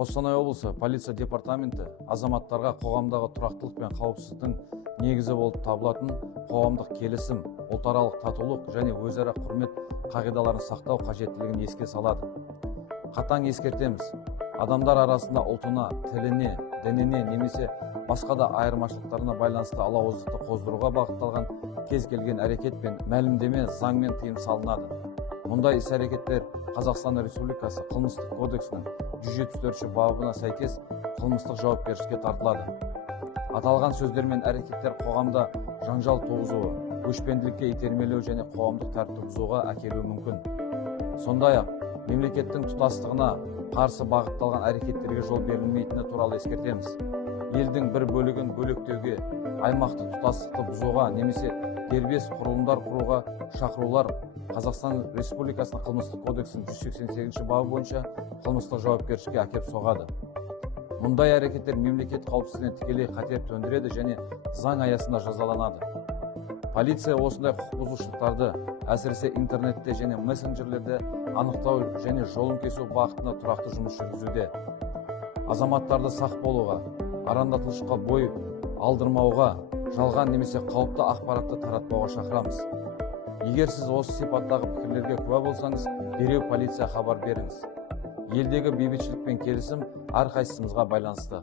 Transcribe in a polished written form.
Қостанай облысы полиция департаменті азаматтарға қоғамдағы тұрақтылық пен қауіпсіздіктің негізі болып табылатын қоғамдық келісім, ұлтаралық татулық және өзара құрмет қағидаларын сақтау қажеттілігін еске салады. Қатаң ескертеміз. Адамдар арасында ұлтына, тіліне, дініне немесе басқа да айырмашылықтарына байланысты алауыздықты қоздыруға бағытталған кез келген әрекет пен мәлімдеме заңмен тыйым салынады. Мұндай іс-әрекеттер Қазақстан Республикасы қылмыстық кодексінің 174 бабына сәйкес қылмыстық жауапкершілікке тартылады. Аталған сөздер мен әрекеттер қоғамда жанжал туғызуы, өшпенділікке итермелеу және қоғамдық тәртіпті бұзуға әкелуі мүмкін. Сондай-ақ, мемлекеттің тұтастығына қарсы бағытталған әрекеттерге жол берілмейтіні туралы ескертеміз. Елдің бір бөлігін бөлектеуге, аймақтық тұтастықты бұзуға немесе дербес құрылымдар құруға шақырулар Қазақстан Республикасының қылмыстық кодексінің 188 бабы бойынша қылмыстық жауапкершілікке әкеп соғады. Мұндай әрекеттер мемлекет қауіпсіздігіне тікелей қатер төндіреді және заң аясында жазаланады. Полиция осындай құқық бұзушылықтарды әсіресе интернетте және мессенджерлерде анықтау және жолын кесу бағытында тұрақты жұмыс жүргізуде. Азаматтарды сақ болуға, арандатушылыққа бой алдырмауға, жалған немесе қауіпті ақпаратты таратпауға шақырамыз. Егер сіз осы сипаттағы пікірлерге куә болсаңыз, дереу полиция хабар беріңіз. Елдегі бейбітшілік пен келісім әрқайсымызға байланысты.